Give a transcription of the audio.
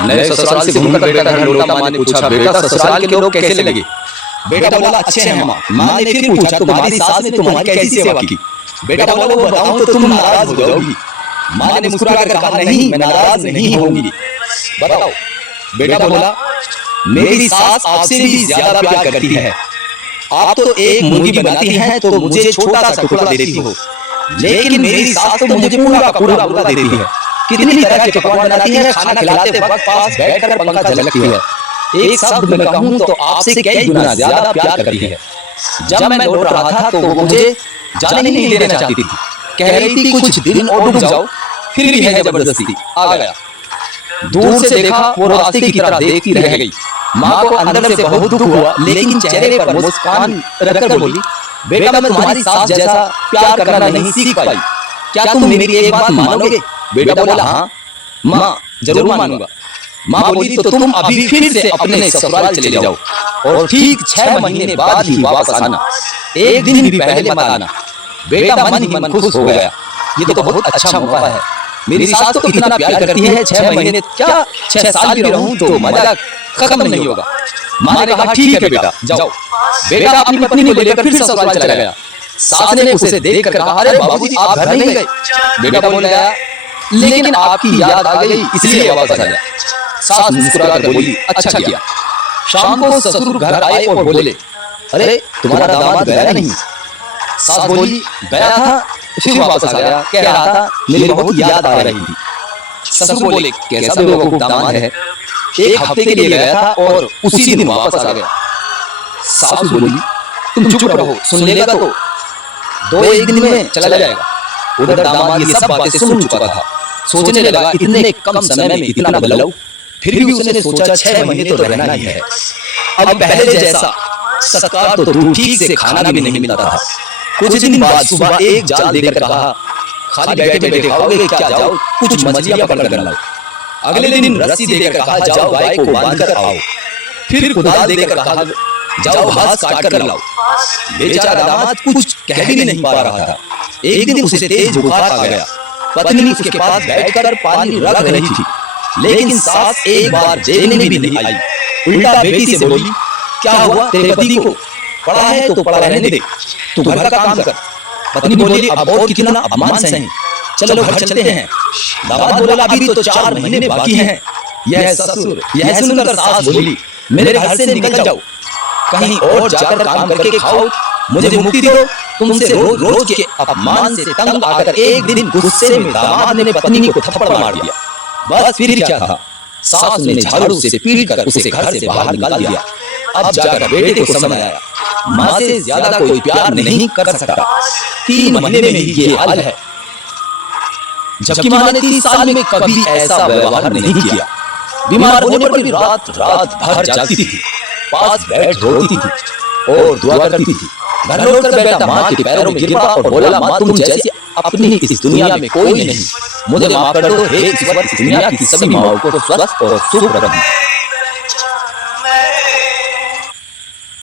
नए ससुराल से घूमकर बेटा घर लौटा, माँ ने पूछा बेटा ससुराल के लोग कैसे लगे? बेटा बोला अच्छे हैं माँ। माँ ने फिर पूछा तुम्हारी सास ने तुम्हारी कैसी सेवा की? बेटा बोला वो बताऊं तो तुम नाराज हो जाओगी। माँ ने मुस्कुराकर कहा नहीं मैं नाराज नहीं होंगी, बताओ। बेटा बोला मेरी सास आपसे भी ज्यादा प्यार करती है। आप तो एक मुर्गी बनाती हैं तो मुझे छोटा सा टुकड़ा दे देती हो, लेकिन मेरी सास तो मुझे पूरा का पूरा टुकड़ा देती है। कितनी तरह के पकवान बनाती है, खाना खिलाते वक्त पास बैठकर पंखा झलकती है। एक शब्द में कहूं तो आपसे कई गुना ज्यादा प्यार करती है। जब मैं लौट रहा था तो वो मुझे जाने नहीं देना चाहती थी, कह रही थी कुछ दिन और रुक जाओ, फिर भी है जबरदस्ती आ गया। दूर से देखा वो रास्ते की तरफ देखती रह गई। माँ को अंदर से बहुत दुख हुआ, लेकिन चेहरे पर मुस्कान रखकर बोली बेटा मैं तुम्हारी सास जैसा प्यार करना नहीं सीख पाई, क्या तुम मेरी एक बात मानोगे? बेटा बोला हाँ माँ जरूर मानूंगा। माँ बोली तो तुम अभी फिर से अपने ससुराल चले जाओ और ठीक 6 महीने बाद ही वापस आना, एक दिन भी पहले मत आना। बेटा मन ही मन खुश हो गया, ये तो बहुत अच्छा मौका है, मेरी सास तो इतना प्यार करती है, 6 महीने क्या 6 साल भी रहूं तो मजा खत्म नहीं होगा। माँ ने कहा ठीक है बेटा जाओ। बेटा अपनी पत्नी को लेकर फिर ससुराल चला गया। सास ने उसे देखकर कहा अरे बाबूजी आप घर नहीं गए? बेटा बोल गया लेकिन आपकी याद आ गई इसलिए वापस आ गया। सास मुस्कुराकर बोली अच्छा किया। शाम को ससुर घर आए और बोले अरे तुम्हारा दामाद गया नहीं? सास बोली गया था फिर वापस आ गया, कह रहा था मेरी बहुत याद आ रही थी। ससुर बोले कैसा बेवकूफ दामाद है, एक हफ्ते के लिए गया था और उसी दिन वापस आ गया। सास बोली तुम चुप रहो, सुन लेगा तो 2-1 दिन में चला जाएगा। उधर दामाद ये सब बातें सुन चुका था, सोचने लगा इतने कम समय में इतना बदलाव, फिर भी उसने सोचा 6 महीने तो रहना ही है। अब पहले जैसा सत्कार तो तू ठीक से खाना भी नहीं मिलता था। कुछ दिन बाद सुबह एक जाल देकर कहा खाली बैठे बैठे खाओगे क्या, जाओ कुछ मछलियां पकड़ कर लाओ। अगले दिन रस्सी देकर कहा जाओ गाय को बांध कर आओ। फिर कुदाल देकर कहा जाओ घास काट कर लाओ। बेचारा दामाद कुछ कह भी नहीं पा रहा था। एक दिन उसे तेज बुखार आ गया। पत्नी उसके पास बैठकर पानी रख रही थी, लेकिन सास एक बार देखने भी नहीं आई। उल्टा बेटी से बोली क्या हुआ तेरे पति को, पड़ा है तो पड़ा रहने दे, तू घर का काम कर। पत्नी बोली अब और कितना अपमान सहें, चलो घर चलते हैं। दामाद बोला अभी तो 4 महीने बाकी हैं। यह ससुर यह सुनकर सास बोली मेरे घर से निकल जाओ, कहीं और जाकर काम करके खाओ, मुझे मुक्ति दो। तुमसे रोज रोज के अपमान से तंग आकर एक दिन गुस्से में दामाद ने पत्नी को थप्पड़ मार दिया। बस फिर क्या था, सास ने झाड़ू से पीट कर उसे घर से बाहर निकाल दिया। अब जाकर बेटे को समझ आया माँ से ज्यादा कोई प्यार नहीं कर सकता। 3 महीने में ही ये हाल है, जबकि माँ ने 30 साल में कभी ऐसा व्यवहार नहीं किया। बीमार होने पर भी रात रात भर जागती थी, पास बैठ रोती थी और दुआ करती थी। घर लौटकर बेटा माँ के पैरों में गिर पड़ा और बोला माँ तुम जैसी अपनी इस दुनिया में कोई नहीं, मुझे माफ कर दो हे ईश्वर, इस दुनिया की सभी माँओं को स्वस्थ और सुख रखना।